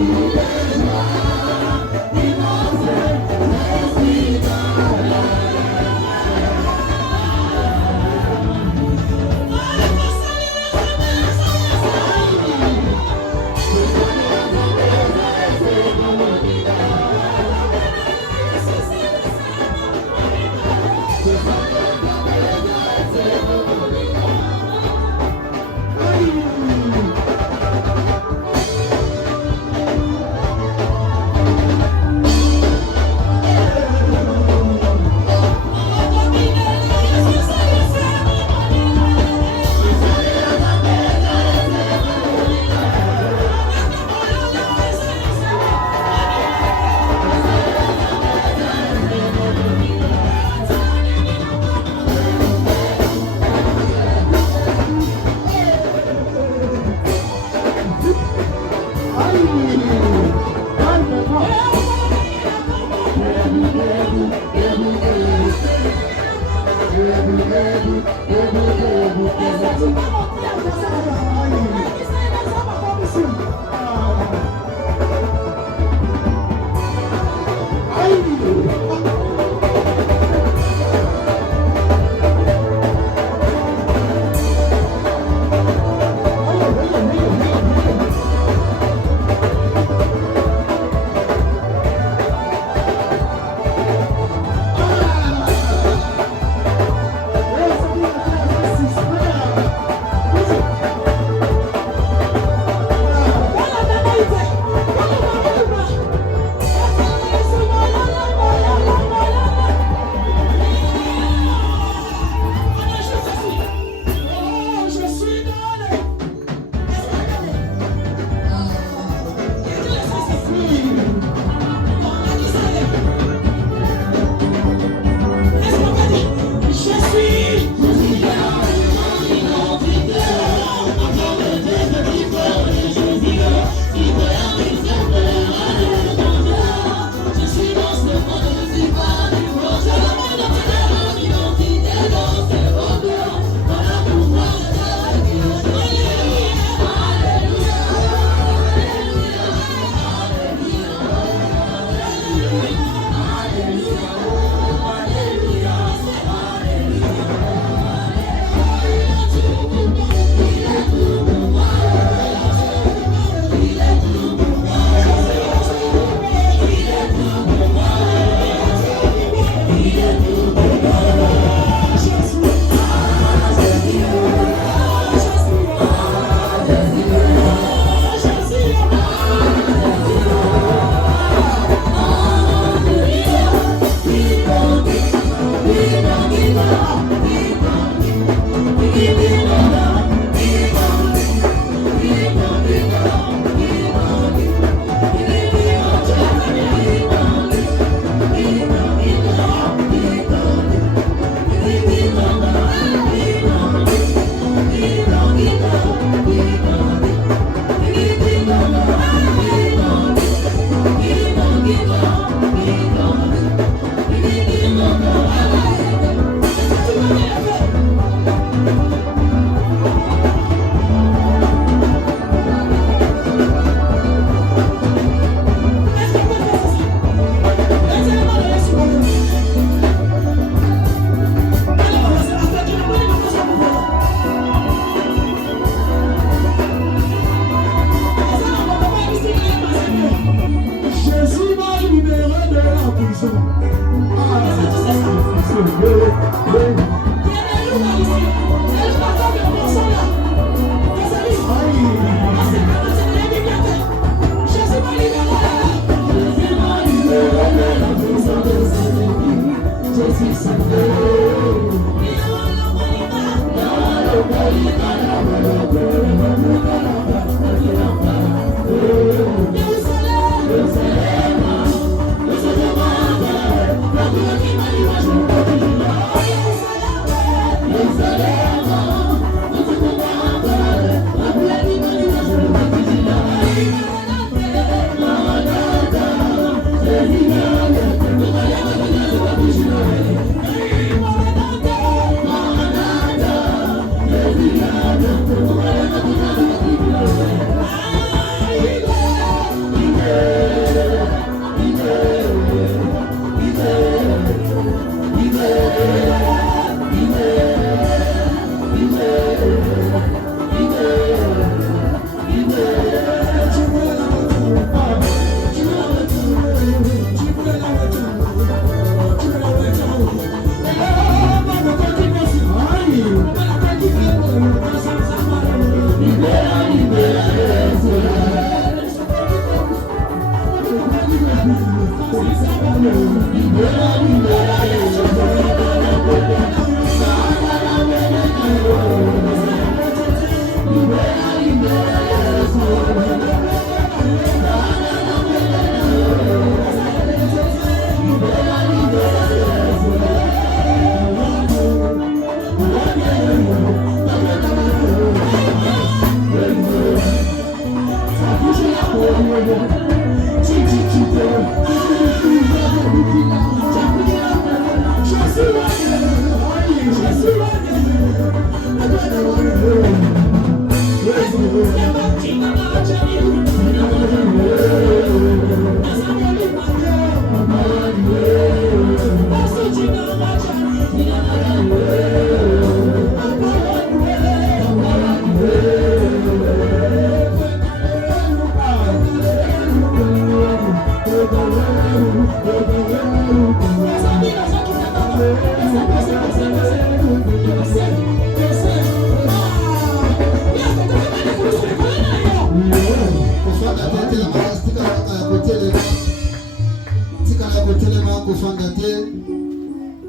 You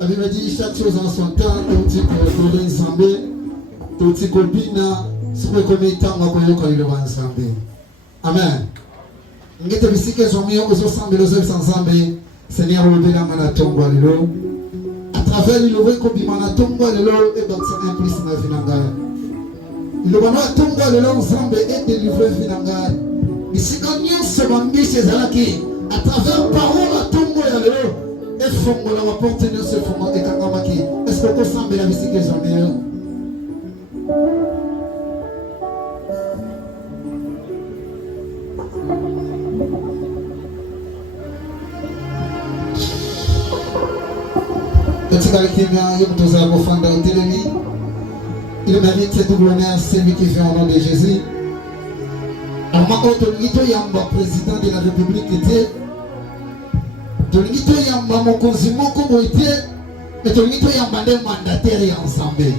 Il me dit chaque chose en son temps, tout petit pour l'ensemble, tout petit copine, c'est pour combien de temps on va quand il va ensemble. Amen. Nous avons dit que nous sommes ensemble, Seigneur, nous avons manatombo lelo. À travers le levé comme manatombo lelo et donc c'est implice na finanga. Le manatombo lelo ensemble est délivré finanga. Ici quand nous sommes chez Zalaki, à travers parole tombo lelo. Est-ce que la porte de ce fonds est kakamaki? Est-ce que vous semblez la visite que j'en ai? Petit Galkina, il nous a refondé au télémi. Il mérite ce double honneur, celui qui vient au nom de Jésus. Alors, ma autorité, il y a un président de la République qui était. Tolingito yamba mokonzi moko boite mais tolingito yamba nde mandataire ensemble.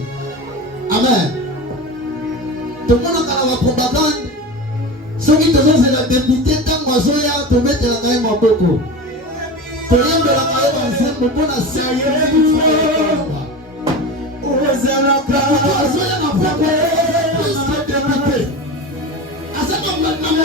Amen. Tout le monde a la propagande. Ceux qui sont la député tant mozoya to mettre la caille maboko. Toyembe la caille ensemble pour la sérieux. Ozalaka mozoya na propagande député. Asa comme na président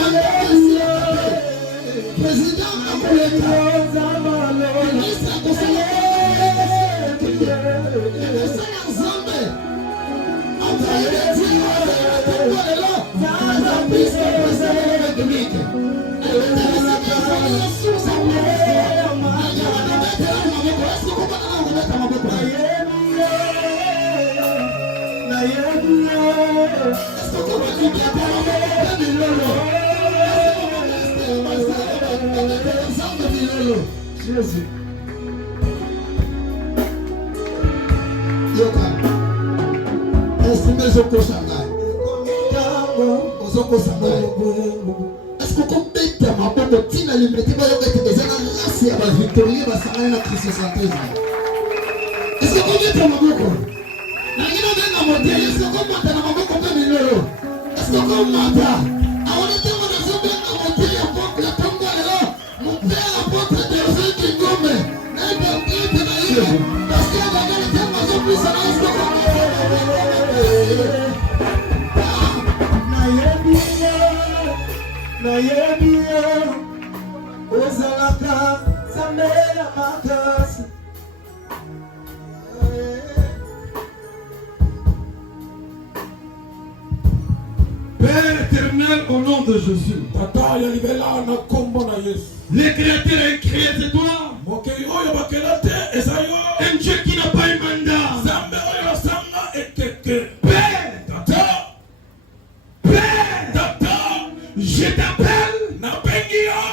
Jésus. Yoka. Est-ce que est-ce que comme bête ma bonne tina liberté va yoka que des années là c'est victorieux va s'arrêter la crise santé. Est-ce que comme bête ma bonne na ina venga modèle est-ce que comme mata na maboko kwa milolo est-ce que comme mata aone tena na zobe na modèle ya pombe la pombe là mon père apôtre de Jésus qui gomme na ndio na hiyo parce que va dans le temps zo plus ça est-ce que na yebia ozalaka zamela makasi. Père éternel, au nom de Jésus, les créateurs et créés c'est toi. Un Dieu qui n'a pas un mandat. Père, je t'appelle.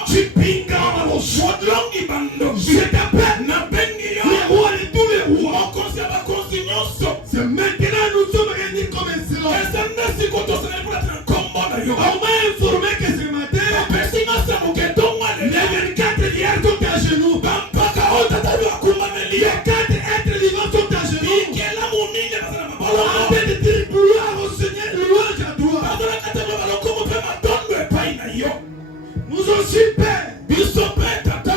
Tu pingas. Je t'appelle. Le roi de tous les rois. C'est maintenant nous sommes réunis comme un silence. On m'a informé que ce matin, les 24 liens sont à genoux. Les 4 êtres vivants sont à genoux. En train de dire gloire au Seigneur, louange à toi. Nous aussi, Père, nous sommes prêts, Tata.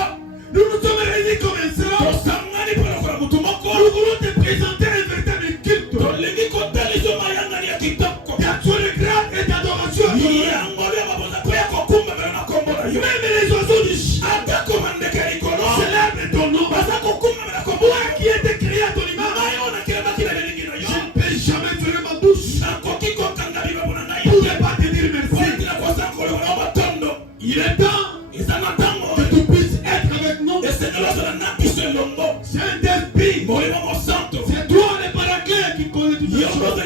Il est temps que tu puisses être avec nous. C'est un esprit. C'est toi le paraclet qui connaît toutes les choses.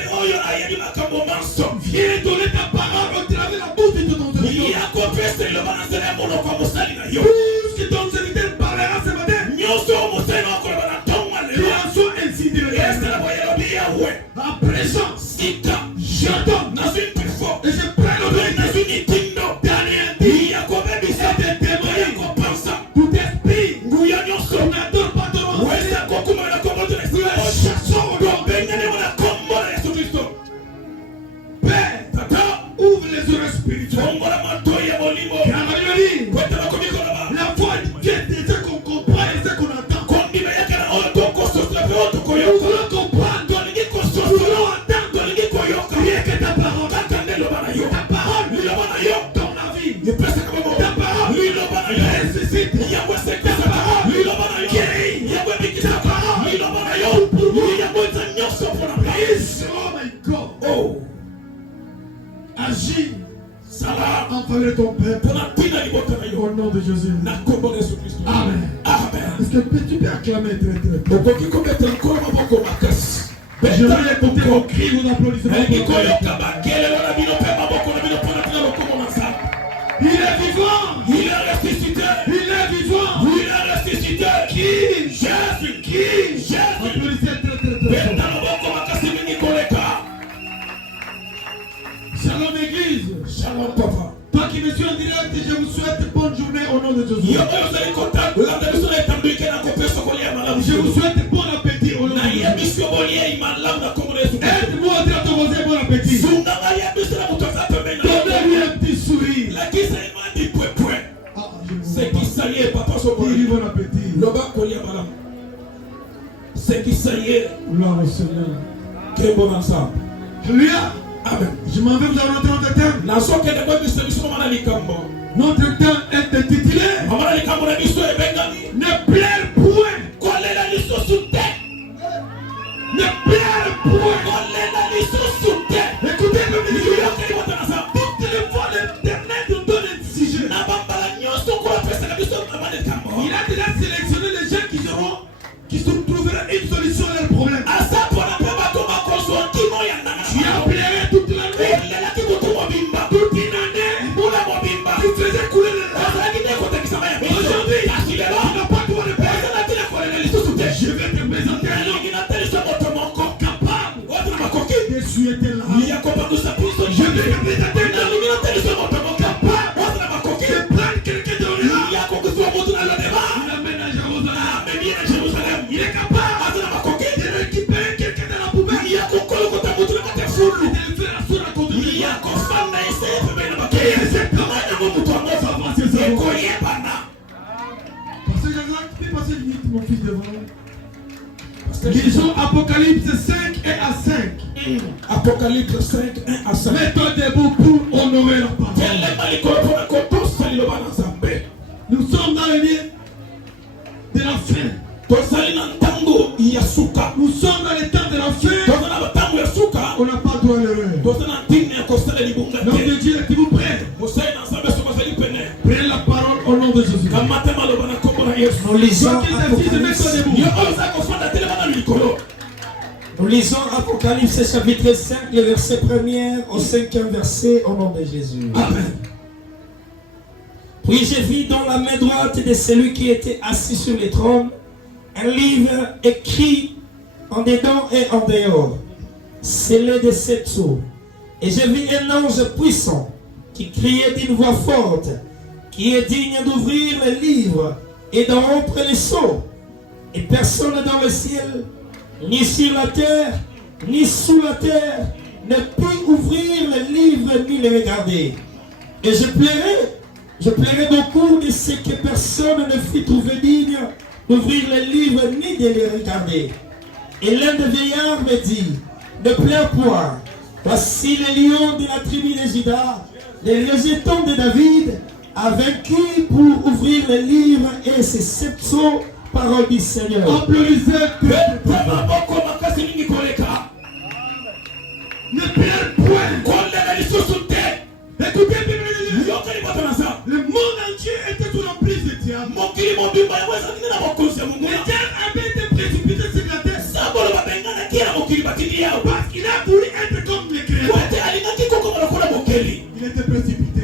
Viens donner ta parole au travers de la bouche de ton serviteur. Tout ce que ton serviteur parlera ce matin, qu'il en soit ainsi de à présent, j'attends et je prends l'autorité Daniel dit et de témoigner tout esprit on n'adore pas ton nom. Père, ouvre les oreilles spirituelles. Car la foi vient de ce qu'on comprend et ce qu'on entend. Nous voulons comprendre, nous voulons entendre rien que ta parole. Ta parole, ton avis. Ta parole, ressuscite. Ta parole, guérit. Ta parole, pour moi. Oh my God. Oh. Agis. En faveur de ton peuple. Au nom de Jésus. Amen. Est-ce que tu peux acclamer très très fort? Je vais écouter vos cris, vos applaudissements. Il est vivant. Il est ressuscité. Il est vivant. Il est ressuscité. Qui? Jésus. Applaudissez très très très fort. Shalom Église. Shalom papa. Toi qui me suis en direct, je vous souhaite bonne journée au nom de Jésus. Je vous souhaite bon appétit au nom de Jésus. Aide-moi à dire bon appétit. Donnez-lui un petit sourire. C'est qui ça y est, papa, Dis bon appétit. C'est qui ça y est. Gloire au Seigneur. Quel bon ensemble. Alléluia. Amen. Je m'en vais vous annoncer notre thème. Notre thème est intitulé Ne pleure point. Ne pleure point. Écoutez le milieu. Toutes les fois l'Internet nous donne un sujet. Il a déjà sélectionné les gens qui se trouveront une solution à leurs problèmes. Tu as pleuré toute la nuit. Toute une année. Tu faisais couler le larmes. Aujourd'hui, tu n'as pas droit de paix. Je vais te présenter un homme capable d'essuyer tes larmes. Je vais te présenter un homme capable de prendre quelqu'un dans les larmes. Il amène à Jérusalem. Il est capable de récupérer quelqu'un dans la poubelle. Il de le faire asseoir à côté de lui. Passer vite, mon fils devant. Lisons Apocalypse 5, 1 à 5. Apocalypse 5, 1 à 5. Mets-toi debout pour honorer la parole. Nous sommes dans le lieu de la fin. Nous sommes dans le temps de la fin. On n'a pas droit à l'erreur. Nom de Dieu, êtes-vous prêts? Prenez la parole au nom de Jésus. Nous lisons Apocalypse chapitre 5, le verset 1er au 5e verset au nom de Jésus. Amen. Puis j'ai vu dans la main droite de celui qui était assis sur le trône un livre écrit en dedans et en dehors, scellé de 7 sceaux. Et j'ai vu un ange puissant qui criait d'une voix forte, qui est digne d'ouvrir le livre et d'en rompre les sceaux. Et personne dans le ciel, ni sur la terre, ni sous la terre, ne put ouvrir le livre ni le regarder. Et je pleurais beaucoup de ce que personne ne fut trouvé digne d'ouvrir le livre ni de le regarder. Et l'un des vieillards me dit, ne pleure point, voici le lion de la tribu de Juda, le rejeton de David, a vaincu pour ouvrir le livre et ses 7 sceaux, parole du Seigneur. Applaudissez. Ne pleure point. Écoutez, Le monde entier était sous l'emprise du diable. Le diable avait été précipité sur la terre parce qu'il a voulu être comme les créateurs. Il était précipité.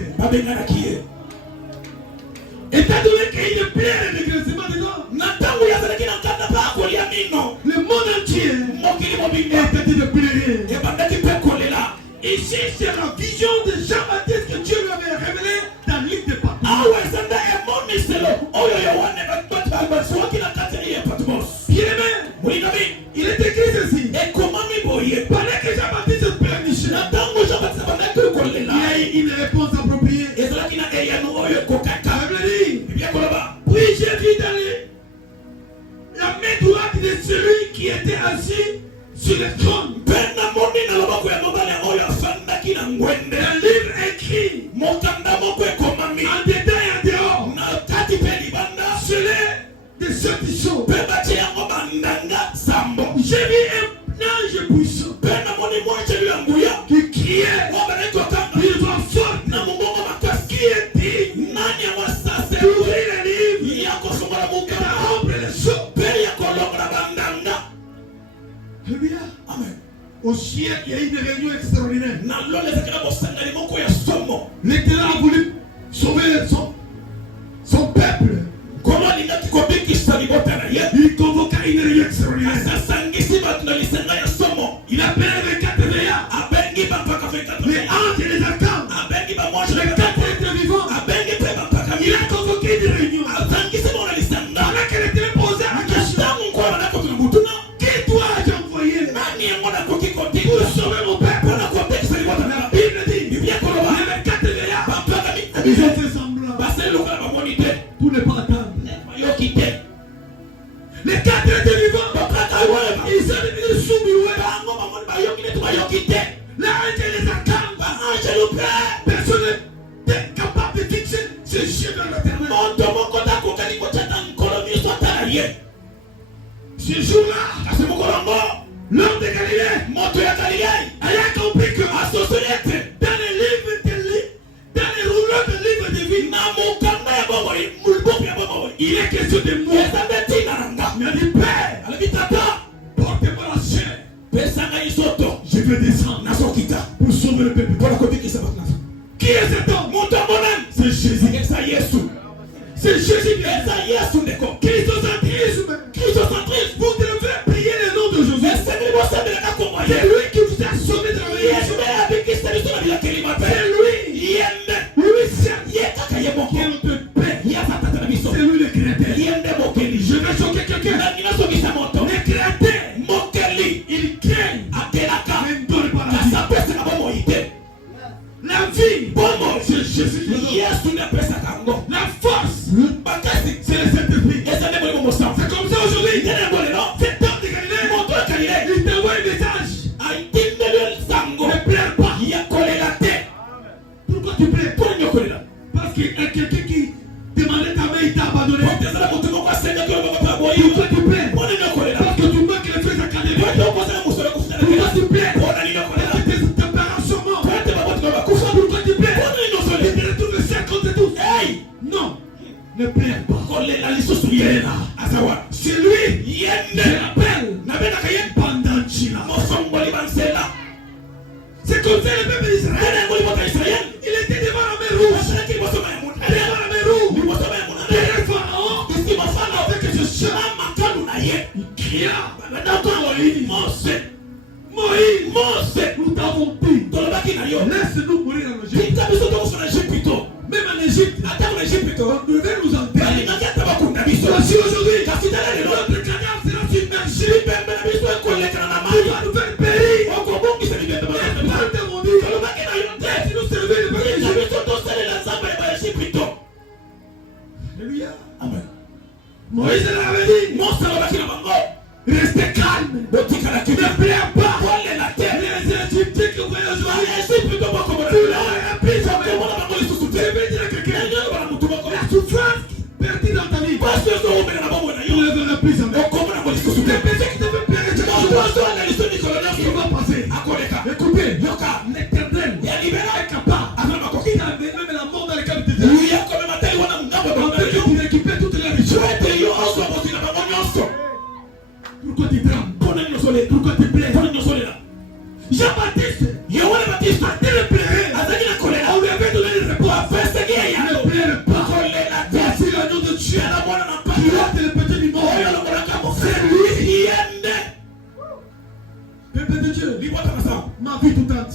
Étant donné qu'il ne plaît le dégraissement des hommes, le monde entier était de pleurer. Ici, c'est la vision de Jean-Baptiste que Dieu lui avait révélée dans le livre de Patmos. Bien-aimé, il est écrit ceci. Pendant que Jean-Baptiste se pleurnichait, il a eu une réponse appropriée. Puis j'ai vu dans la main droite de celui qui était assis sur le trône un livre écrit en détail en dehors sur les de ceux qui sont. J'ai vu un ange puissant qui criait d'une voix forte, qui est dit d'ouvrir le livre, d'rompre les sceaux. Alléluia. Amen. Au ciel, il y a eu une réunion extraordinaire. L'Éternel a voulu sauver son peuple. Il convoqua une réunion extraordinaire. Il appelait les 4 veillards, les anges et les archanges, les 4 êtres vivants. Il a convoqué une réunion. Pendant que l'Éternel posait la question, qui dois-je envoyer pour sauver mon peuple? La Bible dit, les 4 veillards, ils ont fait semblant pour ne pas attendre. Les 4 êtres vivants, ils sont devenus sourds. L'ange et les archanges, personne n'était capable de fixer ses yeux dans l'Éternel. Ce jour-là, l'homme de Galilée a compris que dans les livres dans les rouleaux de livres de vie, il est question de moi. Il a dit, Père, portez-moi la chair. Je vais descendre pour sauver le peuple. Qui est cet homme? C'est Jésus. C'est Jésus. Christocentrisme. Vous devez prier le nom de Jésus. C'est lui qui vous a sauvé de la vie. C'est lui. Qui est notre Père. C'est lui le créateur. Je vais choquer quelqu'un. Le créateur, il crée. Mais il ne donne pas la vie. La vie, c'est Jésus. La force, c'est le Saint-Esprit. C'est comme ça aujourd'hui. Cet homme de Galilée, il t'envoie un message. Ne pleure pas. Pourquoi tu pleures? Parce qu'il y a quelqu'un qui demandait ta main, il t'a abandonné. Pourquoi tu pleures? Parce que tu manques les faits académiques. Pourquoi tu pleures? Parce que tes parents sont morts. Pourquoi tu pleures? Tu te retrouves seul contre tous. Non, ne pleure pas. C'est lui. Je l'appelle Bandachina. C'est comme ça le peuple d'Israël. Il était devant la mer rouge. Devant la mer rouge. Derrière Pharaon. Avec ce chant. Il cria. Moïse, nous t'avons dit. Laisse-nous mourir en Égypte. Même en Égypte, on devait nous enterrer. Voici aujourd'hui, notre cadavre sera submergé. Tu vas nous faire périr. Parle mon Dieu. Si nous servons le peuple d'Égypte. Alléluia. Amen. Moïse l'avait dit. Restez calme. Ne pleure pas. Les Égyptiens qui voyaient aujourd'hui, tu leur as appris jamais. Je vais dire à quelqu'un, la souffrance perdue dans ta vie, tu ne verras plus jamais. Les péchés qui te font périr, tu vas passer. Écoutez, l'Éternel est capable. Même la mort dans le cadre de Dieu.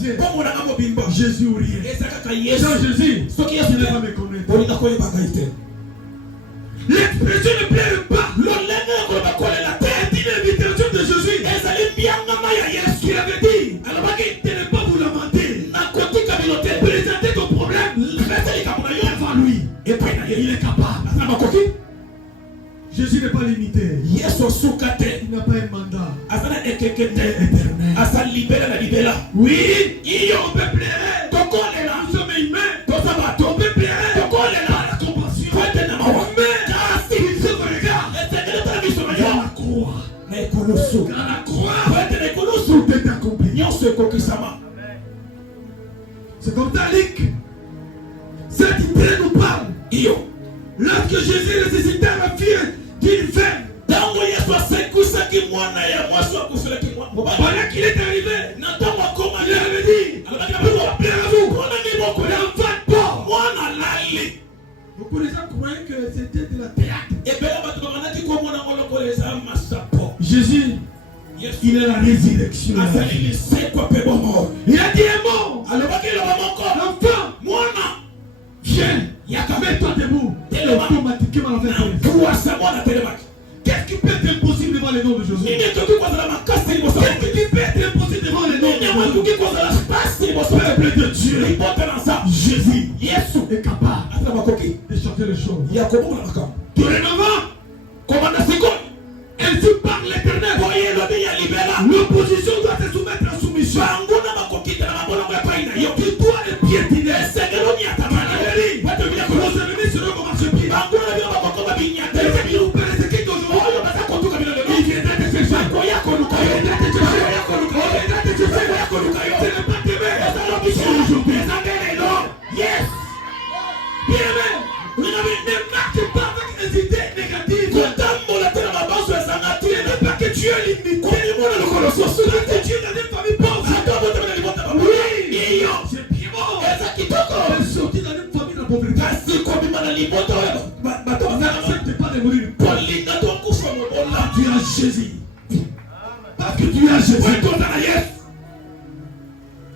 entier. bongo na ngamo bimba Jésus ou rien. ezaka Yesu Sans Jésus, soki tu Yesu ne te vas me connaître. olinga koyeba ngai te L'expression ne plaît pas. lolenge yakoyeba kolela te C'est une invitation de Jésus. ezali mbiangama ya Yesu Qui avait dit, alobaki de ne pas vous lamenter. nakotika bino te Présentez ton problème pesa likambo na yo devant lui. epai na Il ye est capable. asala makoki Jésus n'est pas limité. Yesu osuka te Il n'a pas un mandat. asala ekeke Il est te éternel. asa libela na libela Oui, iyo on peut pleurer. tokolela Nous sommes humains. toza bato On peut pleurer. tokolela Par la compassion. kote na mawa Mais kasi il se regarde. esengeli tala biso na Dans yo la croix. na ekulusu Dans la croix. kote na ekulusu Tout est accompli. nyonso ekokisama C'est comme ça, Luc. Cette idée nous parle. iyo Lorsque Jésus ressuscita la fille d'une femme, ntango Yesu asekwisaki mwana ya mwasi akufelaki mobali pendant qu'il est arrivé, na ntango akoma il avait dit, alobaki mpona miboko ya l'enfant dort. mwana lali Beaucoup de gens croyaient que c'était de la théâtre. ebele bato bamanaki komona ngo lokola eza masapo Jésus, Yesu il est la résurrection. azali lisekwa mpe bomoi Il a dit un mot. alobaki eloba moko L'enfant, mwana viens. yaka Mets-toi debout. Automatiquement, l'enfant se réveille. puasa mwana telemaki Qu'est-ce qui peut être impossible devant le nom de Jésus? nini ekoki kozala makasi liboso Qu'est-ce qui peut être impossible devant le nom nini yango de Jésus? ekoki kozala pasi liboso Peuple de Dieu, libota na nzambe Jésus Yesu est capable azala makoki de changer les choses. ya kobongola makambo Dorénavant, kobanda sikoyo ainsi parle l'Éternel. boye elobi ya libela L'opposition doit se soumettre à soumission. banguna bakokitela mabolongo epai na yo Tu dois le piétiner. esengeli oniatamana bato bila Vos ennemis seront comme marchepieds. banguna bino bakokoma binyatele Ceux qui bino vous persécutent aujourd'hui, oyo baza kotuka bino lelo il viendra te chercher. bakoya koluka yo bakoya koluka yo bakoya koluka yo Ce n'est pas demain. ezala biso eza nde lelo yes Bien-aimé, ne marche pas avec des idées négatives. kotambola te na mabaso ezanga Ce n'est pas que tu es limité. kolimona lokolo soso Que tu es dans une famille pauvre. atobotela libota Oui, iyo c'est bien bon. eza kitoko Tu es sorti dans une famille de pauvreté. kasi kobima na libota oyo bato bazala N'accepte pas de mourir. kolinga tokufa mobola Tu as Jésus. Parce que tu as Jésus. oetonda na yesu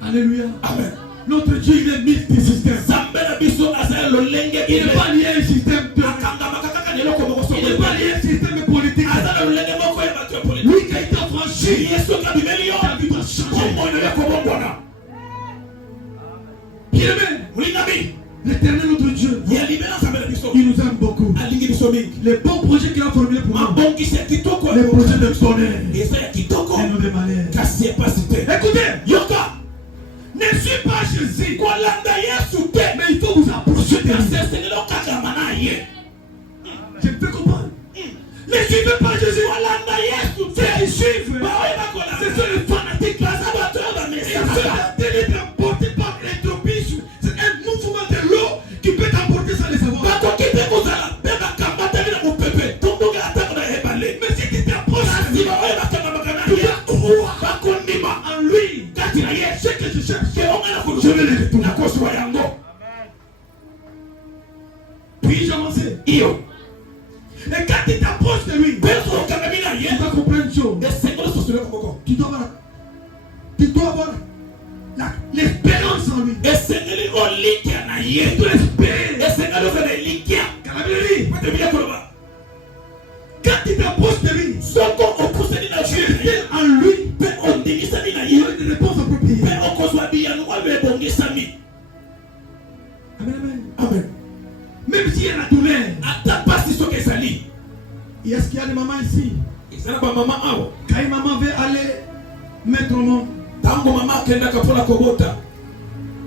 Alléluia. amen Notre Dieu, il est multisystème. nzambe na biso azali lolenge Il n'est pas lié à un système de... akangamaka kaka na eloko moko Il n'est pas lié à un système politique. azala lolenge moko ya bato ya Lui politike qui a été affranchi, yesu oki abimeli yo ta vie va changer. kombono ya kobombona Bien-aimé, molingami l'Éternel notre Dieu, ya libela nzambe na biso il nous aime beaucoup. alingi biso mingi Les bons projets qu'il a formulés pour nous, mabongisi ya kitoko les projets de bonheur eza ya kitoko et non de malheur. kasi epasi te Écoutez, yoka ne suis pas Jésus, kolanda yesu te mais il faut vous approcher de kasi lui. esengeli okakama na ye Je peux comprendre. Ne suivez pas Jésus. kolanda yesu Ceux te qui suivent, baoyeba kolanda ce sont les fanatiques. baza bato oyo Ils sont bamesaka en train d'être emportés par l'entropisme. C'est un mouvement de l'eau qui peut t'emporter sans le savoir. bakoki mpe kozala mpe bakambatani na mopepe tombongela ntango na ebale Mais si tu t'approches kasi de lui, baoyo bakangamaka na tu ye vas croire bakondima en lui. kati na ye Ce que je cherche, ke onga na je vais le retourner. nakozwa yango Puis-je avancer? iyo Et quand tu t'approches de lui, mpe okangami na tu ye vas comprendre une chose. esengeli sosoleko moko Tu dois avoir l'espérance en lui. esengeli olikia na ye Tu dois espérer. esengeli ozala elikia Car la Bible dit, pate bia koloba quand tu t'approches de lui, soko opusani na tu ye espères en lui. mpe ondimisami na Il ye y a une réponse appropriée. mpe okozwa biyano oyo ebongisami Amen, amen. amen Même s'il y a la douleur, ata pasi soki ezali est-ce qu'il y a des mamans ici? ezala bamama awa Quand une maman veut aller mettre au monde, ntango mama akendaka mpona kobota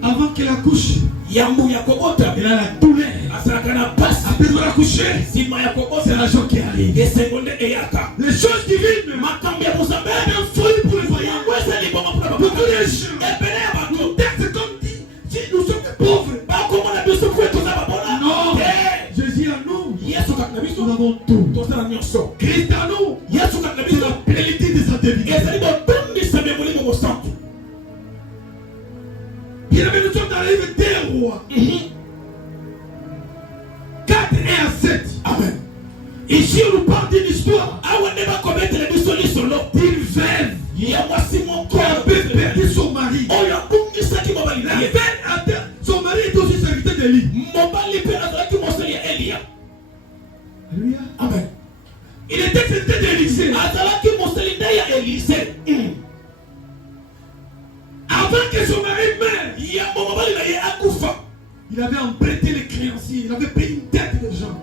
avant qu'elle accouche, yambu ya kobota elle a la douleur. azalaka na pasi Après de l'accoucher, nsima ya c'est kobota la joie qui arrive. esengo nde eyaka Les choses divines, makambo ya kozambe un folie pour les voyants. yango ezali bongo mpona Beaucoup de babota gens, ebele ya bato nos textes comme dit, si nous sommes des pauvres, bakomona biso kue toza babona non, te Jésus en nous, yesu kati na nous biso avons tout. tozala nyonso Christ en nous, yesu kati na c'est biso la plénitude de sa divinité. ezali botondisami ya molimo mosantu Bien-aimés, nous sommes dans le livre des rois, 4 et à 7. amen Ici, on nous parle d'une histoire awa nde bakometele biso lisolo d'une veuve ya mwasi moko qui avait perdu son mari. oyo abungi d'Élie. Alléluia. Amen. Il était traité d'Élysée. Avant que son mari meure, il avait emprunté les créanciers. Il avait payé une dette de gens.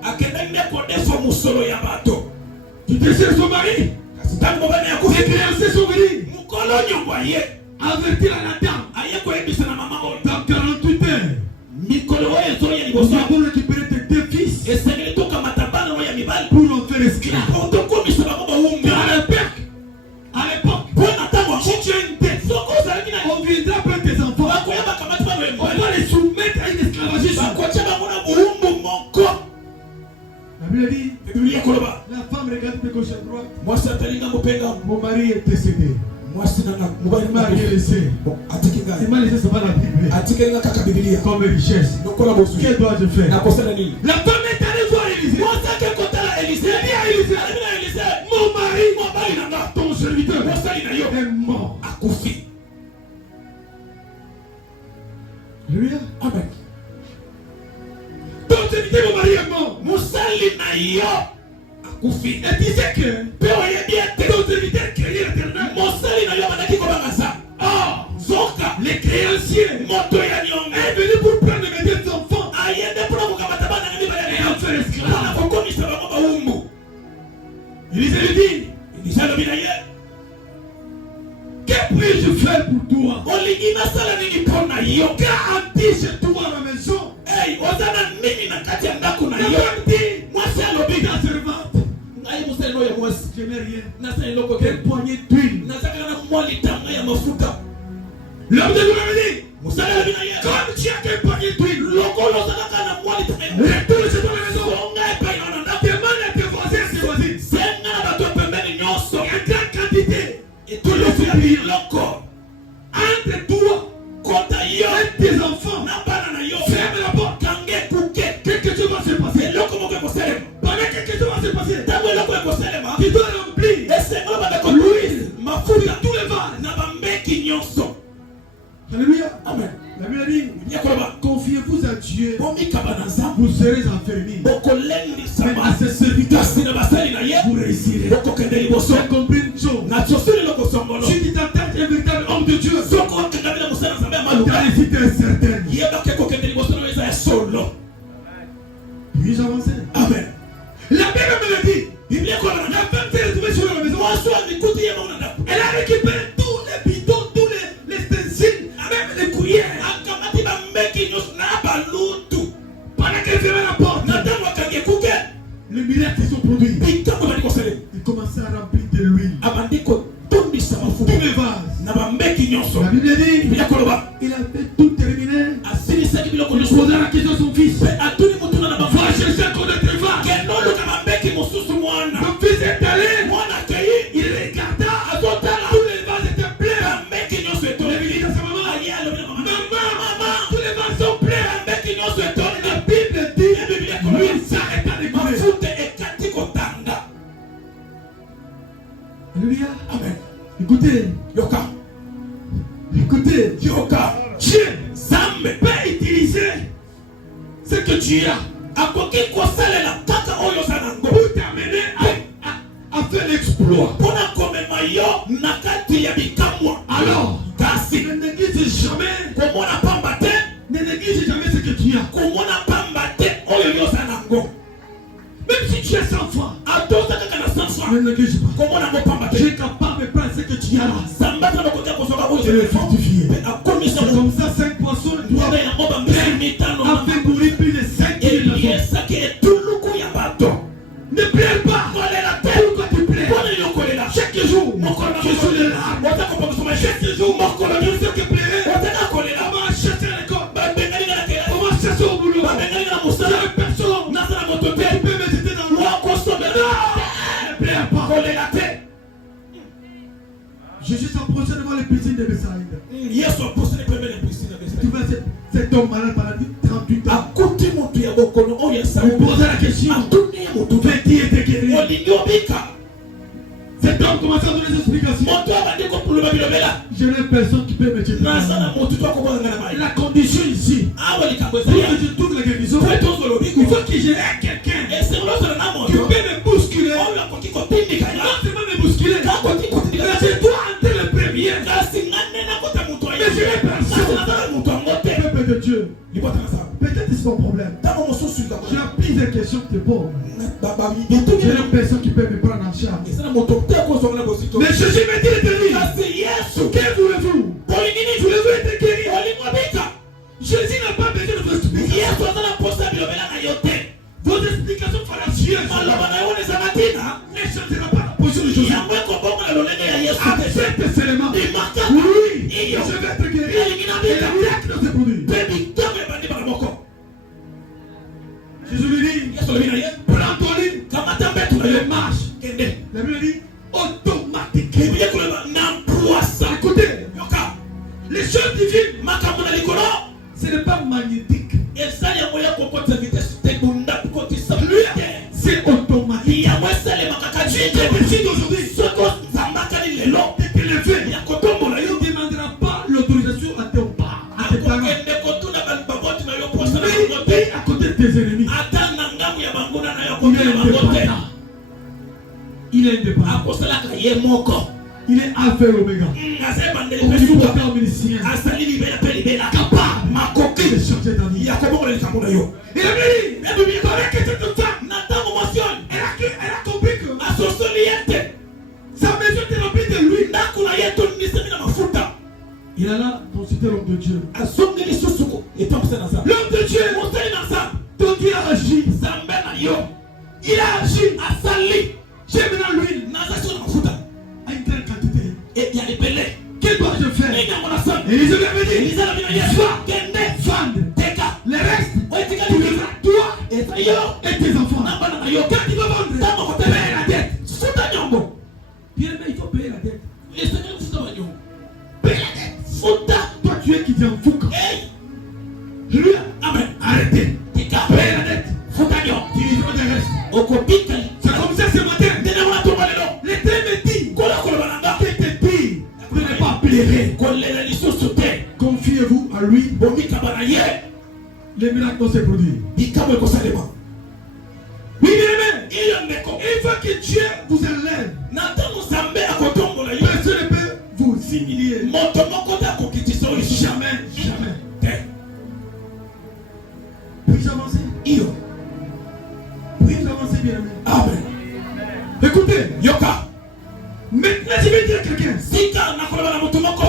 Tu te sais son mari? Les créanciers sont venus. Avertir à la dame. Dans 48 heures, nous avons récupéré tes deux fils pour en faire esclave. À l'époque, si tu as une dette, on viendra prendre tes enfants. On va les soumettre à une esclavagisme. La Bible dit, la femme regarde de gauche à droite. Mon mari est décédé. Il m'a rien laissé. Il m'a laissé seulement la Bible comme richesse. Que dois-je faire? La femme est allée voir Élisée. Elle dit à Élisée, mon mari, ton serviteur, est mort. Alléluia. Amen. Ton serviteur, mon mari est mort. Elle disait que ton serviteur craignait l'éternel. Les créanciers est venu pour prendre mes deux enfants et en faire esclave. Élisée lui dit, que puis-je faire pour toi? Qu'a dit chez toi à la maison? La femme dit, ta servante, je n'ai rien. Quelle poignée d'huile. L'homme de Dieu m'avait dit, comme tu as quelle poignée d'huile, retourne chez toi à la maison. Demande à tes voisins et tes voisines. En grande quantité. Et tout le fait entre toi et tes enfants. Ferme la porte. Quelque chose va se passer. Pendant quelque chose va se passer, tu dois remplir l'huile, ma foule, tous les vases. Alléluia. Amen. La Bible dit, confiez-vous à Dieu, vous serez affermis. Mais à ses serviteurs, vous réussirez. J'ai compris une chose. Si tu t'attends un véritable homme de Dieu, ta réussite est certaine. Puis-je avancer? Amen. La Bible me le dit. La femme s'est retrouvée sur la maison. Elle a récupéré tous les bidons, tous les ustensiles, même les cuillères. Pendant qu'elle fermait la porte, les miracles se sont produits. Il commençait à remplir de l'huile tous les vases. La Bible dit, il a fait tout terminé. Il posa la question à son fils. Va chercher encore d'autres vases. Mon fils est allé. Il regarda. Tous les vases étaient pleins. Il dit à sa maman, maman, tous les vases sont pleins. La Bible dit, l'huile s'arrête à décoller. Alléluia. Amen. Écoutez, Dieu peut utiliser ce que tu as pour t'amener à faire l'exploit. Alors, ne néglige jamais ce que tu as. Même si tu es sans foi, ne néglige pas. Tu es capable de prendre ce que tu as là et le fructifier. C'est comme ça 5 poissons doivent afin nourrir plus de 5 000 personnes. Ne pleure pas. Pourquoi tu pleures? Chaque jour, je suis les larmes. Chaque jour, je sais que pleurer. On va chercher à l'école. On va chercher au boulot. Il y a personne. Tu peux me jeter dans l'eau. Ne pleure pas. Jésus s'approchait devant les piscines de Bethsaïda. Tu vois cet homme malade pendant 38 ans. On posait la question. Fais-tu été guéri? Cet homme commence à donner des explications. Je n'ai personne qui peut me dire. La condition ici, pour que je trouve la guérison, il faut que j'ai quelqu'un qui peut me bousculer. Non seulement me bousculer, mais je dois entrer le premier. Mais je n'ai personne. Peuple de Dieu, peut-être c'est ton problème. J'ai appris des questions de pauvres. Je n'ai personne qui peut me prendre en charge. Mais Jésus me dit de venir. Que voulez-vous? Voulez-vous être guéri? Jésus n'a pas besoin de vos explications. Vos explications fallacieuses ne changera pas la position de Jésus. Accepte seulement. Oui, je vais être guéri. Et la miracle ne se produit. Jésus lui dit, prends ton lit et marche. La Bible dit, automatiquement. Écoutez, les choses divines, ce n'est pas magnétique. C'est automatique. Si tu décides aujourd'hui de te lever, il ne demandera pas l'autorisation à ton part, à tes parents. Mais à côté de tes ennemis. Il est indépendant. Il est alpha et oméga. Omnipotent, omniscient. Capable de changer ta vie. Et la Bible, paraît que cette femme, elle a compris que sa maison était remplie de l'huile. Il a là consulté l'homme de Dieu. L'homme de Dieu, ton Dieu a agi. Il a agi. J'ai maintenant l'huile. À une telle quantité. Qu'est-ce que je fais? Et Élisée lui avait dit, vendre les restes, tu devras toi et tes enfants. Quand tu vas vendre, payer la dette. Bien aimé, il faut payer la dette. Payer la dette. Toi tu es qui dit en fouca. Je lui amen. Arrêtez. Payer la dette. Tu livres des restes. C'est comme ça ce matin. L'Éternel me dit que te dit de ne pas pleurer. Confiez-vous à lui. Les miracles vont se produire. Oui, bien aimé. Il faut que Dieu vous élève. Personne ne peut vous humilier. Jamais. Puis-je avancer? Puis-je avancer, bien aimé? Amen. Écoutez, maintenant je vais dire à quelqu'un.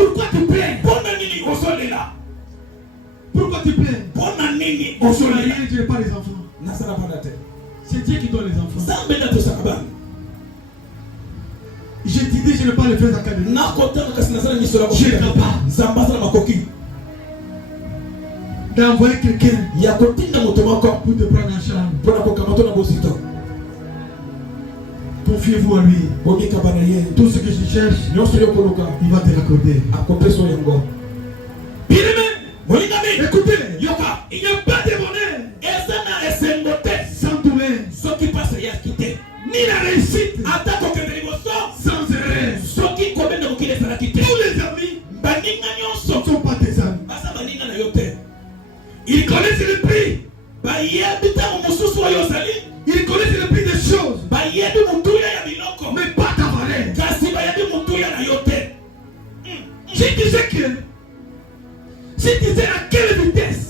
Pourquoi tu plains? Pourquoi tu plains? Je n'ai pas les enfants. C'est Dieu qui donne les enfants. J'ai dit je n'ai pas les frères académiques. Je n'ai pas. D'envoyer quelqu'un pour te prendre en charge. Confiez-vous à lui. Tout ce que je cherche, il va te l'accorder. Bien aimé, écoutez, il n'y a pas de bonheur sans douleur, ni la réussite sans erreur. Tous les amis ne sont pas tes amis. Ils connaissent le prix. Ils connaissent le prix des choses, mais pas ta valeur. Si tu sais que, si tu sais à quelle vitesse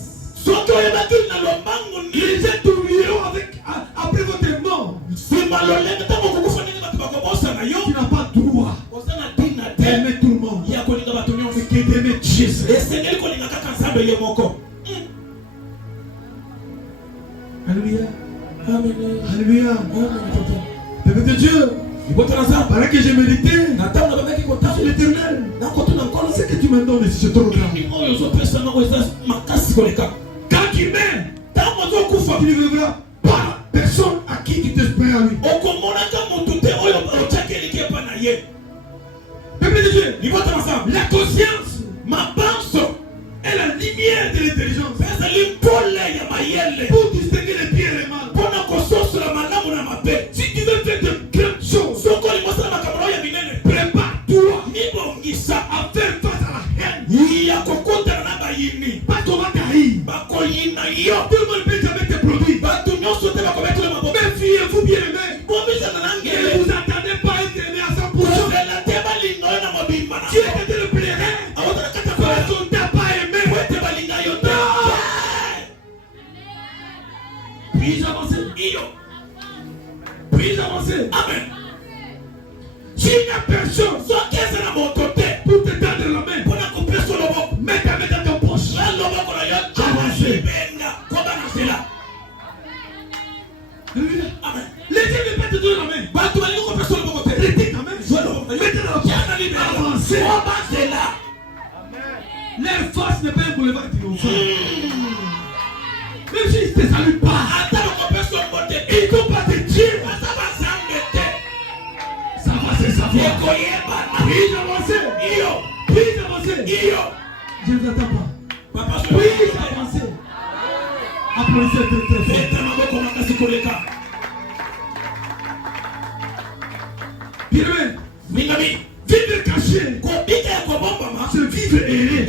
les gens t'oublieront après votre mort, tu n'as pas droit d'aimer tout le monde, mais que d'aimer Jésus. Alléluia. Alléluia. Peuple de Dieu, pendant que j'ai médité sur l'Éternel, ce que tu me donnes, c'est trop grand. Quand tu meurs, tu ne verras pas personne à qui tu t'espères à lui. Peuple de Dieu, la conscience est la lumière de l'intelligence pour distinguer les bien et les mal. Si tu veux faire de grandes choses, Puis avancer. Puis avancer. Amen. Si il n'y a personne, soit qu'est-ce que mon côté pour te tendre la main, pour la couper sur le bord, mets ta main dans ton poche. Avancer. Amen. Les gens ne peuvent te donner la main. Tu vas aller couper sur le bord. Retire ta main. Mettez la main. Avancer. Avancez là. Leur force n'est pas un boulevard triomphant. Même s'ils ne te saluent pas, ils ne vont pas te dire. Ça va se savoir. Puis avancer. Puis avancer. Je ne vous attends pas. Puis avancer. Applaudissez très fort. Bien aimé. Vivre caché, c'est vivre erré.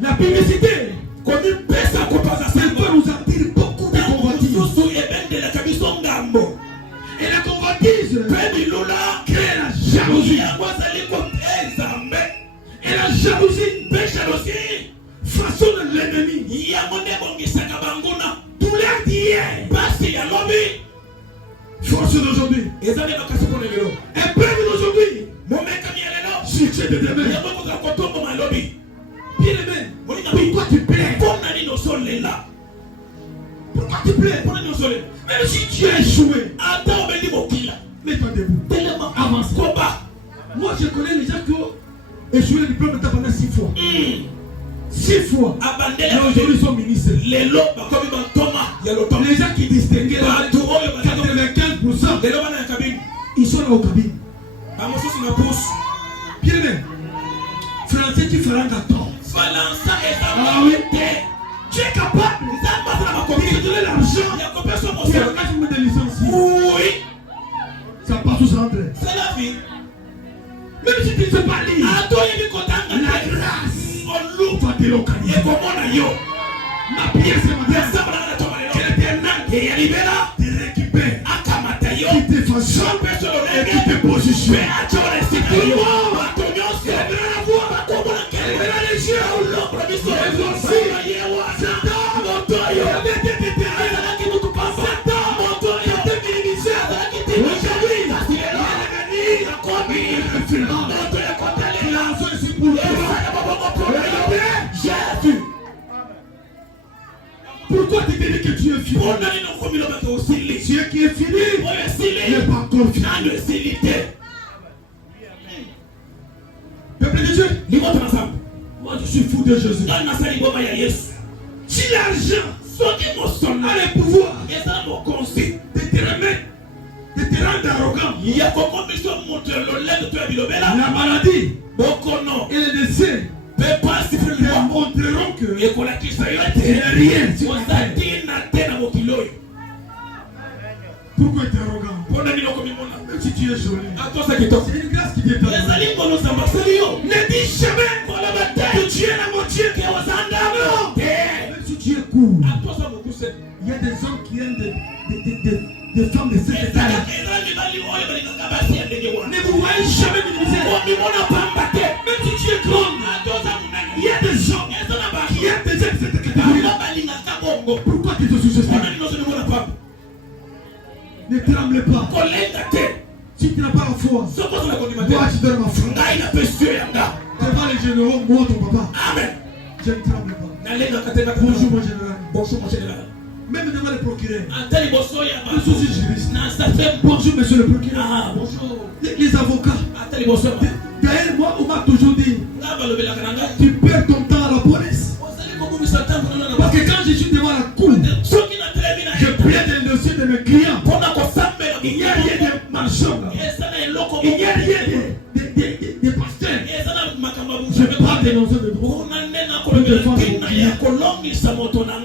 La publicité, c'est peut nous attirer beaucoup de convoitises. Et la convoitise crée la jalousie. Et la jalousie façonne l'ennemi. Douleur d'hier, force d'aujourd'hui. Un peuple d'aujourd'hui, succès de demain. Bien aimé, pourquoi tu plais? Pourquoi tu plais? Même si tu as échoué, mets-toi debout. Avance. Moi je connais les gens qui ont échoué le diplôme d'État pendant 6 fois. 6 fois. Et aujourd'hui ils sont ministres. Les gens qui distinguaient 95%, ils sont là au cabine. Bien aimé, français tu feras un gâteau. Ah oui. Tu es capable de donner l'argent pour le 4 mois de licence. Oui. Ça passe ou ça entre. C'est la vie. Même si tu ne sais pas lire, la grâce va te localiser. Ma pièce est ma pièce. Te récupère. Qui te façonne et qui te positionne. Pourquoi tu dis que tu es fini? Tu es qui est fini n'est pas encore fini. Peuple de Dieu, moi je suis fou de Jésus. Si l'argent a le pouvoir de te remettre, de te rendre arrogant, la maladie et le décès te montreront que tu n'es rien. Pourquoi tu es arrogant? Même si tu es joli, c'est une grâce qui t'est donnée. Ne dis jamais que tu es la moitié. Même si tu es court, il y a des hommes qui aiment des femmes de cet état. Ne vous voyez jamais minimiser. Même si tu es grand, il y a des gens qui aiment des hommes de cette catégorie. Pourquoi tu te sous-estimes? Ne tremble pas. Si tu n'as pas la foi, moi tu donnes ma foi. Devant les généraux, moi ton papa. Amen. Je ne tremble pas. Bonjour mon général. Bonjour mon général. Même devant le procureur. Je suis juriste. Bonjour monsieur le procureur. Bonjour. Les avocats. D'ailleurs moi on m'a toujours dit, tu perds ton temps à la police. Parce que quand je suis devant la cour, je plaide le dossier de mes clients. Il n'y a rien de marchand. Il n'y a rien de pasteur. Je ne vais pas dénoncer de droit. Je vais défendre mon client.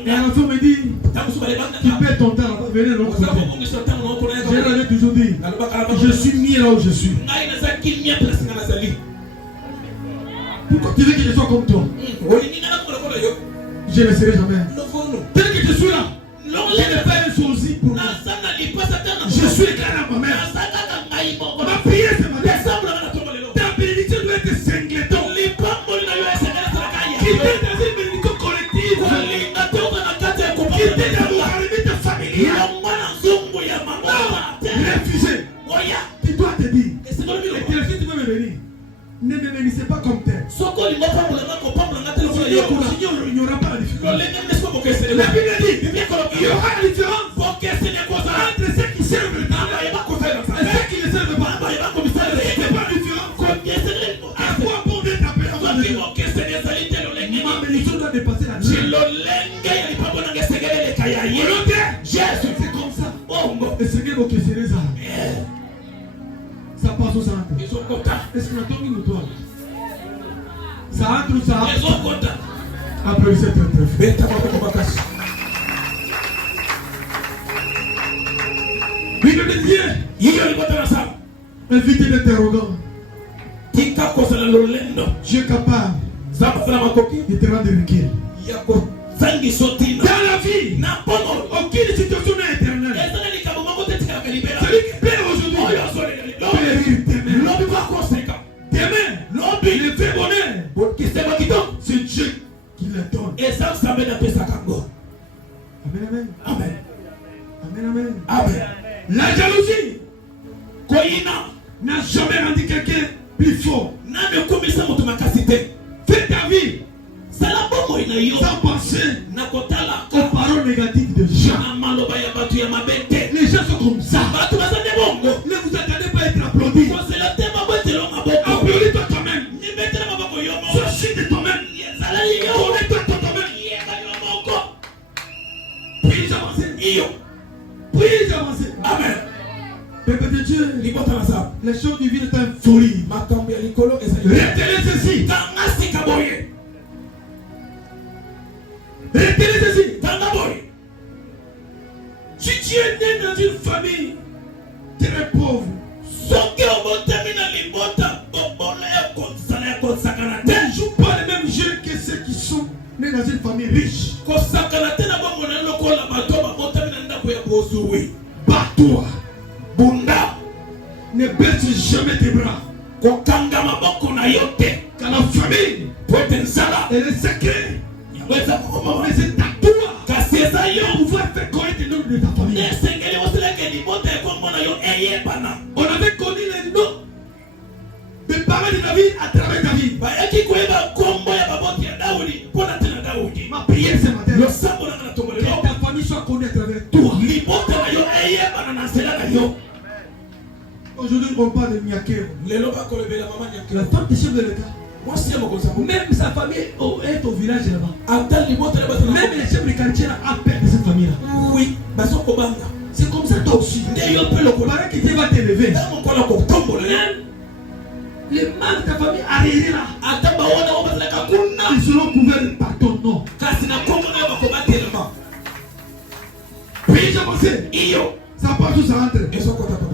Et à la fin, on me dit, tu perds ton temps là-bas. Venez de l'autre côté. Je leur ai toujours dit, je suis mis là où je suis. Pourquoi tu veux que je sois comme toi? Je ne serai jamais. Tel que je suis là, je n'ai pas un souci pour moi. Je suis égal à ma mère. Ma prière c'est ma mère. Ta bénédiction doit être singleton. Quitter dans une bénédiction collective. Quitter dans la vos questions, ça passe au centre. Ils ont contact. Est-ce que nous avons une toile? Ça entre ou ça? Ils ont contact. Après, c'est très très fait. Beta maboko makasi. Bible de Dieu, Hiyo ilikuwa darasa. invité l'interrogant. Tika kosa la lolendo. Je suis capable Zapa sana makoki. de te rendre utile. Yako zangi sotina. Dans la vie, Na pono. aucune situation n'est éternelle. Ezana likabo makote tika kalibera. Celui qui paie aujourd'hui Oyo sole. périr demain. Lobi ba koseka. Demain, Lobi le vrai bonheur, kisema kidogo. c'est Dieu qui le donne. Esa sabe na pesa kango. Amen, amen. Amen. Amen, amen. Amen. La jalousie Koina. n'a jamais rendu quelqu'un plus fort. Na mekomisa mutu makasite. Fais ta vie Sala bomo ina yo. sans penser Na kotala. aux paroles négatives des gens. Na maloba ya batu ya mabete. Les gens sont comme ça. Batu basande bongo. Ne vous attendez pas à être applaudi. C'est le thème botelo maboko. Applaudis-toi toi-même. Ni betela maboko yo mo. Suscite toi-même. Sala yo. Connais-toi toi-même. Yeba yo moko. Puis-je avancer? Iyo. Puis-je avancer? Amen. Peuple de Dieu, Likota na sa. les choses divines est une folie. Makambo ya likolo ezali. Retenez ceci. Tanga sika boye. Retenez ceci. Tanga boye. Si tu es né dans une famille très pauvre, Soki obotami na libota bobola ya konsala ya konsakana te. ne joue pas les mêmes jeux que ceux qui sont nés dans une famille riche. Kosakana te na bongo na lokola bato babotami na ndako ya bozui. Bats-toi. Bunda. Ne baisse jamais tes bras. Kokanga maboko na yo te. Car la famille Pote nsala. est le secret. Yaweza kukomama. Mais c'est à toi Kasi eza yo. de pouvoir faire connaître le nom de ta famille. Nesengeli osileke libota ekombo na yo eyebana. On avait connu les noms des parents de David à travers David. Bayaki koyeba kombo ya baboti ya Daudi mpona tena Daudi. Ma prière ce matin, Losambo nanga na tombo que lelo. ta famille soit connue à travers toi. Libota na yo eyebana na nzela na yo. Aujourd'hui, on parle de Miakeo. Lelo bakolobela mama nyaki. La femme du chef de l'État. Mwasi ya mokonzi ya mboka. Même sa famille est au village là-bas. Ata libota na bato na Même les chefs de quartier là, appellent de cette famille-là. Oui, baso kobanga. C'est comme ça toi aussi. Nde yo pe lokola. Paraît qu'il va t'élever. Tango kola kotombola. Même les membres de ta famille arrivés là, Ata bawana obazelaka kuna. ils seront couverts par ton nom. Kasi na kombo na yo bakobatelema. Puis-je avancer? Iyo. Ça part tout ça entre. Ezokota kota.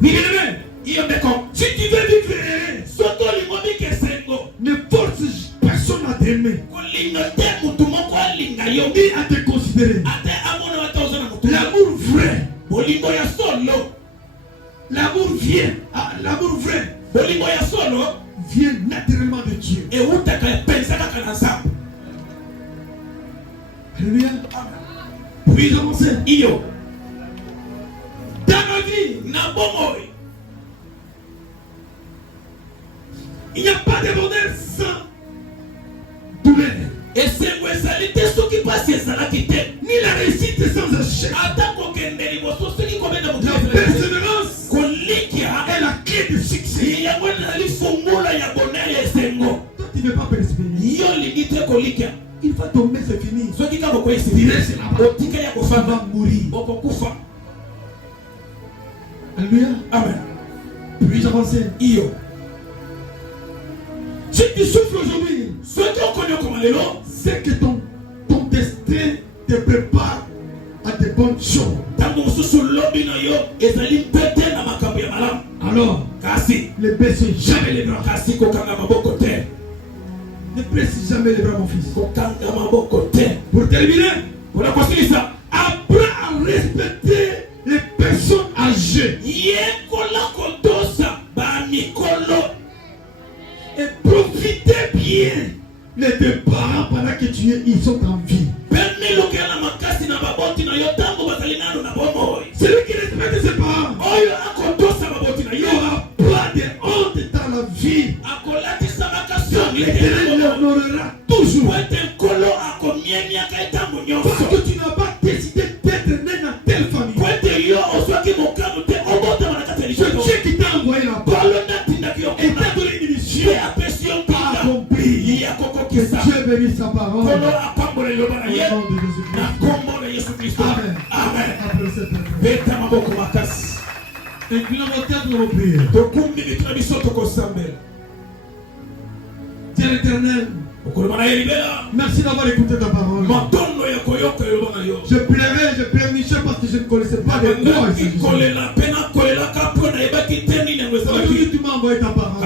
Bien-aimé, Iyo mbeko. si tu veux vivre heureux, Soto lingombi kesengo. ne force personne à t'aimer Kolinga te mutu moko alinga yo. ni à te considérer. Ate amona wataoza na mutu. L'amour vrai, Bolingo ya solo. l'amour vient, l'amour vrai Bolingo ya solo. vient naturellement de Dieu. Eutaka pensa kaka na nzambe. Alléluia. Puis-je avancer? Iyo. Dans la vie, Na bomoi. il n'y a pas de bonheur sans douleur, Esengo ezali te soki pasi ezalaki te. ni la réussite sans échec. Ata kokende liboso soki kobenda La moto. persévérance Kolikia. est la clé du succès. Yango ezali fungola ya bonheur ya esengo. Toi, tu ne veux pas persévérer. Yo lingi te kolikia. Il va tomber, c'est fini. Soki kaka koesibile. Otika ya Ça kofanda. va mourir. Okokufa. Alléluia. Amen. Puis-je avancer? Iyo. Si tu souffres aujourd'hui, Soki okoni okoma lelo. c'est que ton destin te prépare à de bonnes choses. Tango mosusu lobi na yo ezali mpete na makambo ya malamu. Alors, Kasi. ne baisse jamais les bras. Kasi kokanga maboko te. Ne presse jamais les bras, mon fils. Kokanga maboko te. Pour terminer, Kuna kosilisa. apprends à respecter les personnes âgées Yekola kotosa ba mikolo. et profitez bien les deux parents pendant que ils sont en vie. Pemi lokela makasi na baboti na yo tango bazali nano na bomoi. Celui qui respecte ses parents Oyo akotosa baboti na yo. n'aura pas de honte dans la vie. Akolatisa makasi L'Éternel l'honorera toujours. Wete nkolo akomiemiaka etango Parce nyonso. que tu n'as pas décidé d'être né dans telle famille. Wete yo ozwaki mokano te obotama na kati ya C'est lisoto. Dieu qui t'a envoyé là-bas Balo natindaki yo et kuna. t'a donné une mission Ye apesi yo à mpinga. accomplir. Ya Que kokokisa. Dieu bénisse sa parole. Kolo apambola liloba na Au ye. nom de Na Jésus-Christ. kombo na Yesu Kristo. Amen. Amen. Après cette Beta maboko makasi. Incline vos têtes pour vos prières. Tokumbi mituna biso tokosambela. Dieu éternel, merci d'avoir écouté ta parole. Je pleurnichais parce que je ne connaissais pas de quoi il s'agissait. Aujourd'hui, tu m'as envoyé ta parole.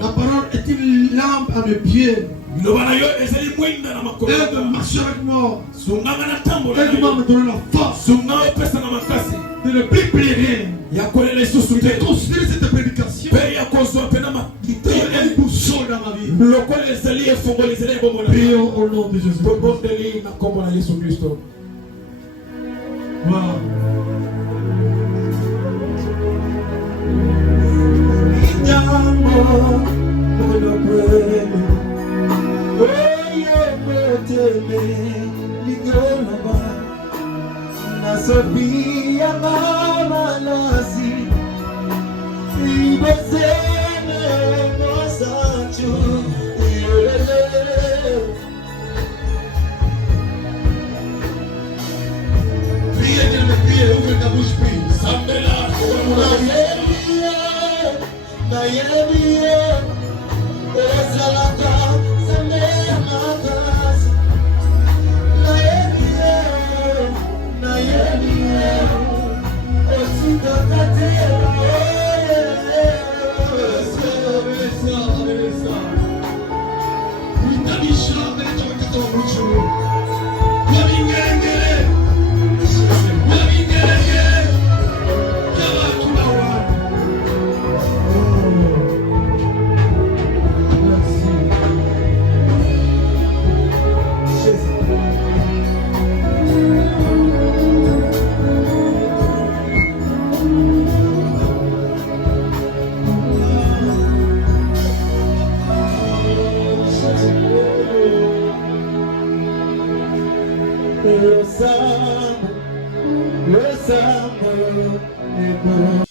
La parole est une lampe à mes pieds. Aide à marcher avec moi. Aide-moi à me donner la force de ne plus pleurer. De considérer cette prédication comme une boussole dans ma vie. Prions au nom de Jésus. Wow. Nasabia mama nasi ibezene mosanchu Priez, ouvre ta bouche, prie. Le sang est bon.